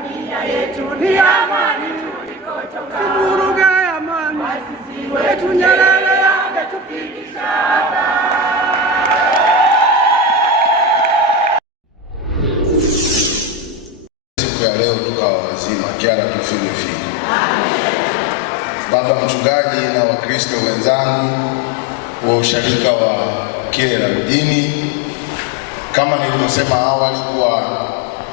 Tanzania yetu ni amani tulikotoka. Sivuruge amani. Waasisi wetu Nyerere ametufikisha hapa. Siku ya leo tukawa wazima, kiara tufifi. Baba mchungaji na Wakristo wenzangu wa usharika wa Kyela mjini, kama nilivyosema awali kuwa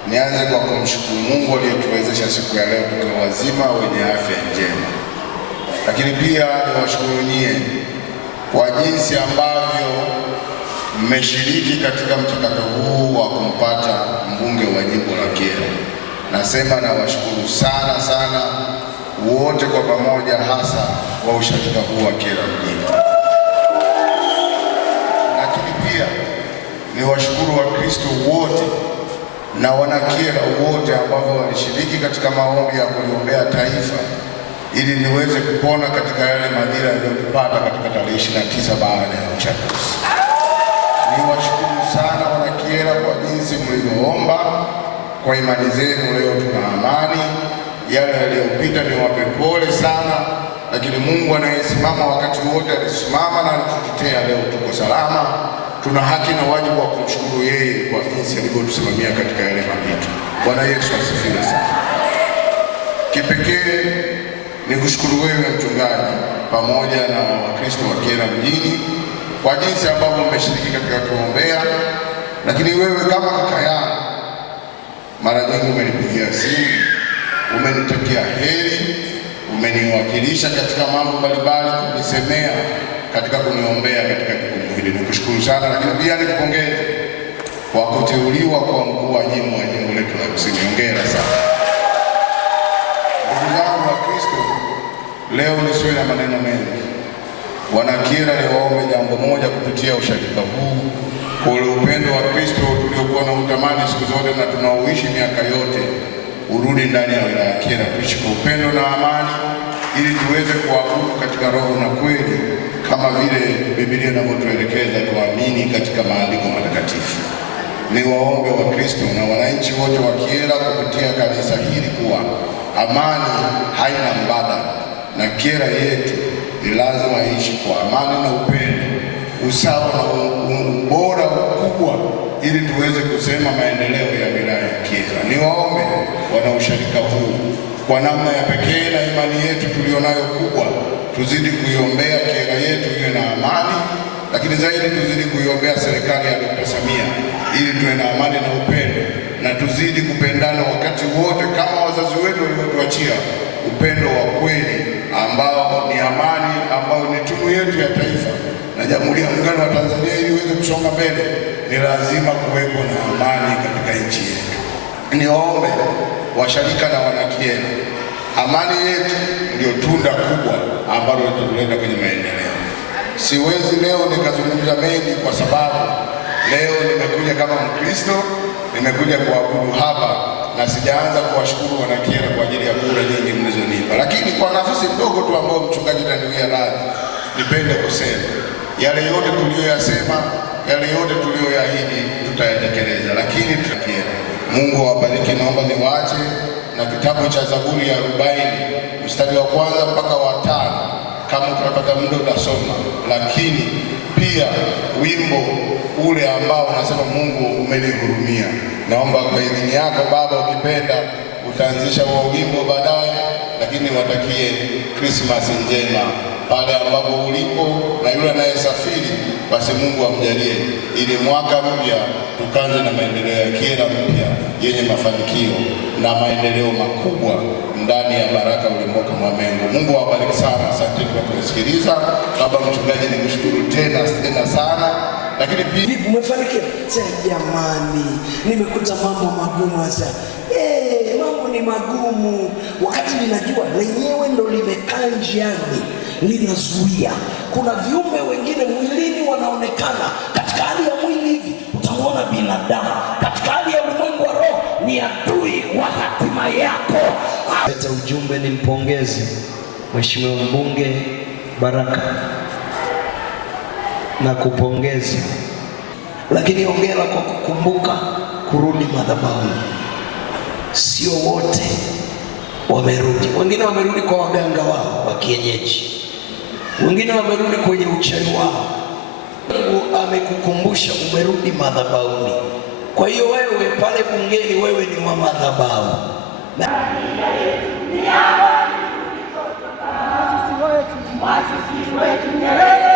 nianze kwa kumshukuru Mungu aliyetuwezesha siku ya leo tukiwa wazima wenye afya njema, lakini pia niwashukuru nyie kwa jinsi ambavyo mmeshiriki katika mchakato huu wa kumpata mbunge wa jimbo la Kyela. Nasema nawashukuru sana sana wote kwa pamoja, hasa wa usharika huu wa Kyela mjini. Lakini pia niwashukuru Wakristo wote na Wanakyela wote ambao walishiriki katika maombi ya kuliombea taifa ili niweze kupona katika yale madhira yaliyotupata katika tarehe 29 baada ya uchaguzi. Niwashukuru sana Wanakyela kwa jinsi mlivyoomba. Kwa imani zenu leo tuna amani. Yale yaliyopita niwape pole sana, lakini Mungu anayesimama wakati wote alisimama na alitutetea. Leo tuko salama. Tuna haki na wajibu wa kumshukuru yeye kwa jinsi alivyotusimamia katika yale mapito. Bwana Yesu asifiwe sana. Kipekee ni kushukuru wewe mchungaji pamoja na Wakristo wa Kyela mjini kwa jinsi ambavyo mmeshiriki katika kuombea, lakini wewe kama kaka yangu mara nyingi umenipigia simu, umenitakia heri, umeniwakilisha katika mambo mbalimbali, kunisemea katika kuniombea katika jukumu hili. Nikushukuru sana, lakini pia nikupongeze kwa kuteuliwa kwa mkuu wa jimbo letu la Kusini. Hongera sana. Ndugu zangu wa Kristo, leo nisiwe na maneno mengi. Wanakyela, niwaombe jambo moja kupitia usharika huu, kwa ule upendo wa Kristo tuliokuwa na utamani siku zote na tunaoishi miaka yote, urudi ndani ya wilaya ya Kyela. Tuishi kwa upendo na amani ili tuweze kuabudu katika roho na kweli kama vile Biblia inavyotuelekeza tuamini katika maandiko matakatifu. Niwaombe Wakristo na wananchi wote wa Kyela kupitia kanisa hili kuwa amani haina mbadala, na Kyela yetu ni lazima iishi kwa amani na upendo, usawa na ubora mkubwa, ili tuweze kusema maendeleo ya wilaya ya Kyela. Niwaombe wanausharika huu kwa namna ya pekee na imani yetu tulionayo kubwa, tuzidi kuiombea Kyela yetu iwe na amani, lakini zaidi tuzidi kuiombea serikali ya Dr. Samia ili tuwe na amani na upendo, na tuzidi kupendana wakati wote kama wazazi wetu walivyotuachia upendo wa kweli ambao ni amani, ambao ni tunu yetu ya taifa na Jamhuri ya Muungano wa Tanzania. Ili iweze kusonga mbele, ni lazima kuwepo na amani katika nchi yetu. Niombe washarika na Wanakyela, amani yetu ndio tunda kubwa ambalo litatuleta kwenye maendeleo. Siwezi leo nikazungumza mengi kwa sababu leo nimekuja kama Mkristo, nimekuja kuabudu hapa na sijaanza kuwashukuru Wanakyela kwa ajili ya kura nyingi mlizonipa, lakini kwa nafasi ndogo tu ambayo mchungaji ataniwia radhi, nipende kusema yale yote tuliyoyasema, yale yote tuliyoyaahidi tutayatekeleza. Lakini Kyela, Mungu awabariki. Naomba niwaache na kitabu cha Zaburi ya 40 mstari wa 1 mpaka wa 5, kama tunapata muda utasoma, lakini pia wimbo ule ambao unasema Mungu umenihurumia. Naomba kwa idhini yako Baba, ukipenda utaanzisha huo wimbo baadaye, lakini watakie Christmas njema pale ambapo ulipo, na yule anayesafiri basi Mungu amjalie ili mwaka mpya tukanze na maendeleo ya Kyela mpya yenye mafanikio na maendeleo makubwa ndani ya baraka ulimwengu mwamengo. Mungu awabariki sana. Asante kwa kusikiliza. Baba mchungaji, nikushukuru tena sana. Lakini pia umefanikiwa. Jamani, nimekuta mambo magumu sasa. Mambo ni magumu wakati ninajua lenyewe ndo limekaa njiani linazuia. Kuna viumbe wengine mwilini wanaonekana katika hali ya mwili hivi, utaona binadamu katika hali ya ulimwengu wa roho ni adui wa hatima yako. Leta ujumbe, nimpongeze Mheshimiwa mbunge Baraka na kupongeza, lakini hongera kwa kukumbuka kurudi madhabahuni. sio wote wamerudi. Wengine wamerudi kwa waganga wao wa kienyeji, wengine wamerudi kwenye uchawi wao. Mungu amekukumbusha umerudi madhabahuni. Kwa hiyo wewe pale bungeni, wewe ni wa madhabahu. Mwasisi wetu Nyerere